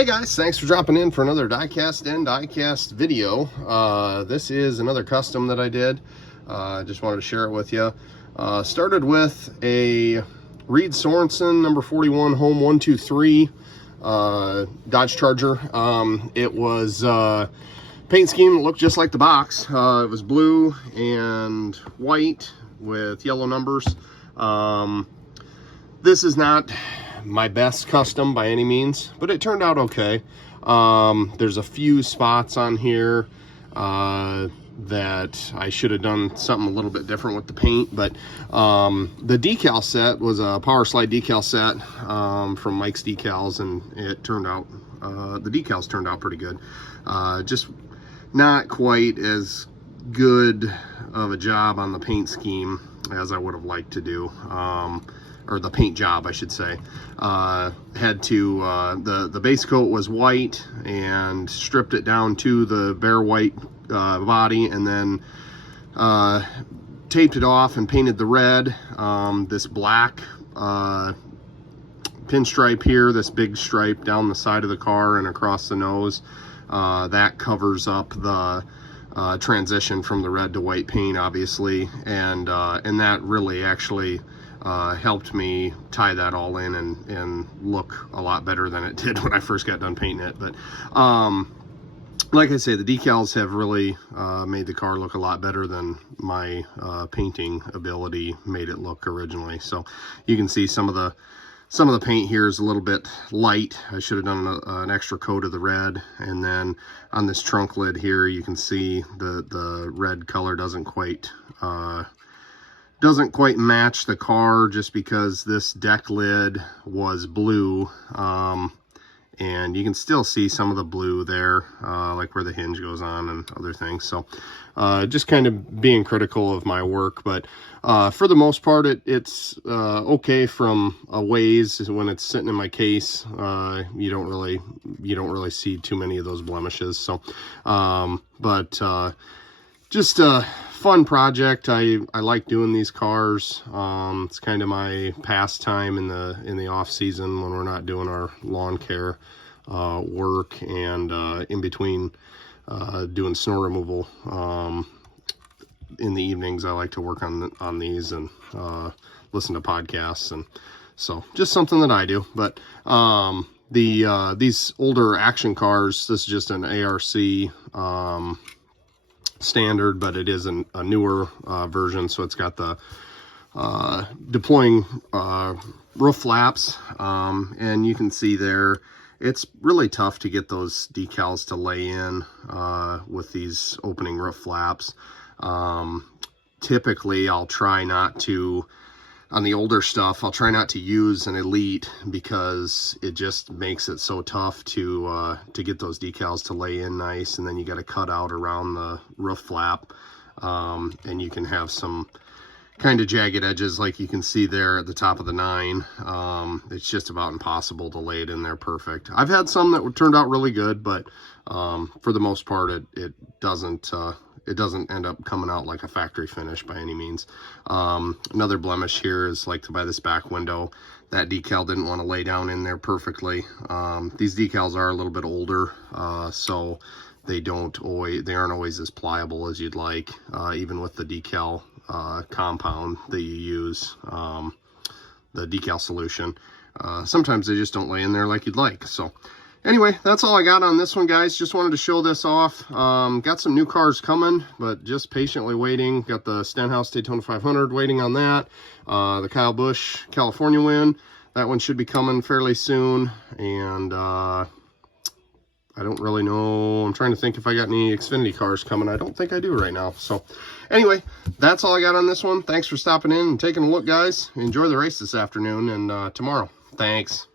Hey guys, thanks for dropping in for another diecast and diecast video. This is another custom that I did. Just wanted to share it with you. Started with a Reed Sorensen number 41 Home 123 Dodge Charger. It was paint scheme that looked just like the box. It was blue and white with yellow numbers. This is not my best custom by any means, but it turned out okay. There's a few spots on here that I should have done something a little bit different with the paint, but the decal set was a power slide decal set from Mike's Decals, and it turned out, the decals turned out pretty good. Just not quite as good of a job on the paint scheme as I would have liked to do. Or the paint job, I should say. Had to, the base coat was white and stripped it down to the bare white body, and then taped it off and painted the red. This black pinstripe here, this big stripe down the side of the car and across the nose, that covers up the transition from the red to white paint, obviously, and that really actually helped me tie that all in and look a lot better than it did when I first got done painting it. But like I say, the decals have really made the car look a lot better than my painting ability made it look originally. So you can see some of the paint here is a little bit light. I should have done an extra coat of the red, and then on this trunk lid here you can see the red color doesn't quite match the car, just because this deck lid was blue, and you can still see some of the blue there, like where the hinge goes on and other things. So just kind of being critical of my work, but for the most part it's okay from a ways. When it's sitting in my case, you don't really see too many of those blemishes. So just a fun project. I like doing these cars. It's kind of my pastime in the off season when we're not doing our lawn care work, and in between doing snow removal. In the evenings I like to work on these and listen to podcasts, and so just something that I do. But these older action cars, this is just an ARC standard, but it is a newer version, so it's got the deploying roof flaps, and you can see there it's really tough to get those decals to lay in with these opening roof flaps. Typically I'll try not to, on the older stuff, I'll try not to use an Elite, because it just makes it so tough to get those decals to lay in nice, and then you got to cut out around the roof flap, and you can have some kind of jagged edges like you can see there at the top of the 9. It's just about impossible to lay it in there perfect. I've had some that turned out really good, but for the most part it doesn't end up coming out like a factory finish by any means. Another blemish here is like by this back window. That decal didn't want to lay down in there perfectly. These decals are a little bit older, so they aren't always as pliable as you'd like, even with the decal compound that you use, the decal solution. Sometimes they just don't lay in there like you'd like. So anyway, that's all I got on this one, guys. Just wanted to show this off. Got some new cars coming, but just patiently waiting. Got the Stenhouse Daytona 500 waiting on that. The Kyle Busch California win, that one should be coming fairly soon. And I don't really know. I'm trying to think if I got any Xfinity cars coming. I don't think I do right now. So anyway, that's all I got on this one. Thanks for stopping in and taking a look, guys. Enjoy the race this afternoon and tomorrow. Thanks.